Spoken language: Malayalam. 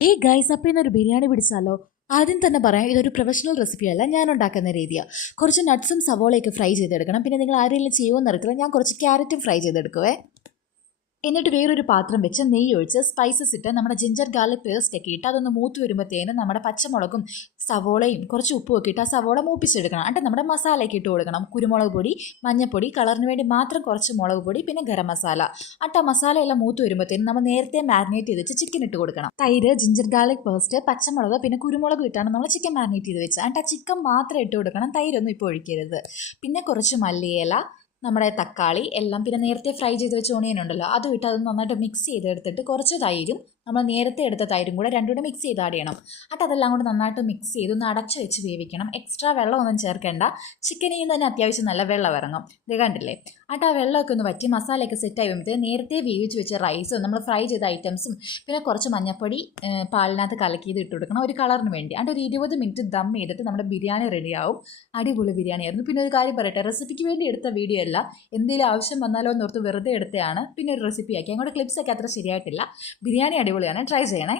ഗൈസ്, അപ്പം ഇന്നൊരു ബിരിയാണി പിടിച്ചാലോ? ആദ്യം തന്നെ പറയാം, ഇതൊരു പ്രൊഫഷണൽ റെസിപ്പിയല്ല, ഞാൻ ഉണ്ടാക്കുന്ന രീതിയാണ്. കുറച്ച് നട്ട്സും സവോളയൊക്കെ ഫ്രൈ ചെയ്തെടുക്കണം. പിന്നെ നിങ്ങൾ ആരെങ്കിലും ചെയ്യുമെന്ന് അറിയത്തില്ല, ഞാൻ കുറച്ച് ക്യാരറ്റും ഫ്രൈ ചെയ്തെടുക്കുവേ. എന്നിട്ട് വേറൊരു പാത്രം വെച്ച് നെയ്യ് ഒഴിച്ച് സ്പൈസസ് ഇട്ട് നമ്മുടെ ജിഞ്ചർ ഗാർലിക് പേസ്റ്റ് ഒക്കെ ഇട്ട് അതൊന്ന് മൂത്ത് വരുമ്പോഴത്തേനും നമ്മുടെ പച്ചമുളകും സവോളയും കുറച്ച് ഉപ്പും ഒക്കെ ഇട്ട് ആ സവോള മൂപ്പിച്ചെടുക്കണം. എന്നിട്ട് നമ്മുടെ മസാലയൊക്കെ ഇട്ട് കൊടുക്കണം. കുരുമുളക് പൊടി, മഞ്ഞൾപ്പൊടി, കളറിന് വേണ്ടി മാത്രം കുറച്ച് മുളക് പൊടി, പിന്നെ ഗരം മസാല. എന്നിട്ട് ആ മസാലയെല്ലാം മൂത്ത് വരുമ്പോഴത്തേനും നമ്മൾ നേരത്തെ മാരിനേറ്റ് ചെയ്ത് വെച്ച് ചിക്കൻ ഇട്ട് കൊടുക്കണം. തൈര്, ജിഞ്ചർ ഗാർലിക് പേസ്റ്റ്, പച്ചമുളക്, പിന്നെ കുരുമുളക് ഇട്ടാണ് നമ്മൾ ചിക്കൻ മാരിനേറ്റ് ചെയ്ത് വെച്ചത്. എന്നിട്ട് ആ ചിക്കൻ മാത്രം ഇട്ട് കൊടുക്കണം, തൈരൊന്നും ഇപ്പോൾ ഒഴിക്കരുത്. പിന്നെ കുറച്ച് മല്ലിയില, നമ്മുടെ തക്കാളി എല്ലാം, പിന്നെ നേരത്തെ ഫ്രൈ ചെയ്ത് വെച്ച ഓണിയൻ ഉണ്ടല്ലോ, അതും ഇട്ട് അത് നന്നായിട്ട് മിക്സ് ചെയ്തെടുത്തിട്ട് കുറച്ച് തൈരും നമ്മൾ നേരത്തെ എടുത്ത തൈരും കൂടെ രണ്ടും കൂടെ മിക്സ് ചെയ്ത് ആഡ് ചെയ്യണം. എന്നിട്ട് അതെല്ലാം കൂടെ നന്നായിട്ട് മിക്സ് ചെയ്ത് ഒന്ന് അടച്ച് വെച്ച് വേവിക്കണം. എക്സ്ട്രാ വെള്ളമൊന്നും ചേർക്കേണ്ട. ചിക്കനിൽ നിന്ന് തന്നെ അത്യാവശ്യം നല്ല വെള്ളം ഇറങ്ങും. ഇത് കണ്ടില്ലേ? എന്നിട്ട് ആ വെള്ളമൊക്കെ ഒന്ന് വറ്റി മസാലയൊക്കെ സെറ്റായി വരുമ്പോഴത്തേക്ക് നേരത്തെ വേവിച്ച് വെച്ച റൈസും നമ്മൾ ഫ്രൈ ചെയ്ത ഐറ്റംസും പിന്നെ കുറച്ച് മഞ്ഞൾപ്പൊടി പാലിനകത്ത് കലക്കിയത് ഇട്ട് കൊടുക്കണം, ഒരു കളറിന് വേണ്ടി. എന്നിട്ട് ഒരു 20 മിനിറ്റ് ദം ചെയ്തിട്ട് നമ്മുടെ ബിരിയാണി റെഡിയാവും. അടിപൊളി ബിരിയാണി ആയിരുന്നു. പിന്നെ ഒരു കാര്യം പറയട്ടെ, റെസിപ്പിക്ക് വേണ്ടി എടുത്ത വീഡിയോ അല്ല, എന്തെങ്കിലും ആവശ്യം വന്നാലോ എന്നോർത്ത് വെറുതെ എടുത്തതാണ്. പിന്നെ ഒരു റെസിപ്പി ആക്കി. അങ്ങോട്ട് ക്ലിപ്സൊക്കെ അത്ര ശരിയായിട്ടില്ല. ബിരിയാണി അടിപൊളിയാണ്, ട്രൈ ചെയ്യണേ.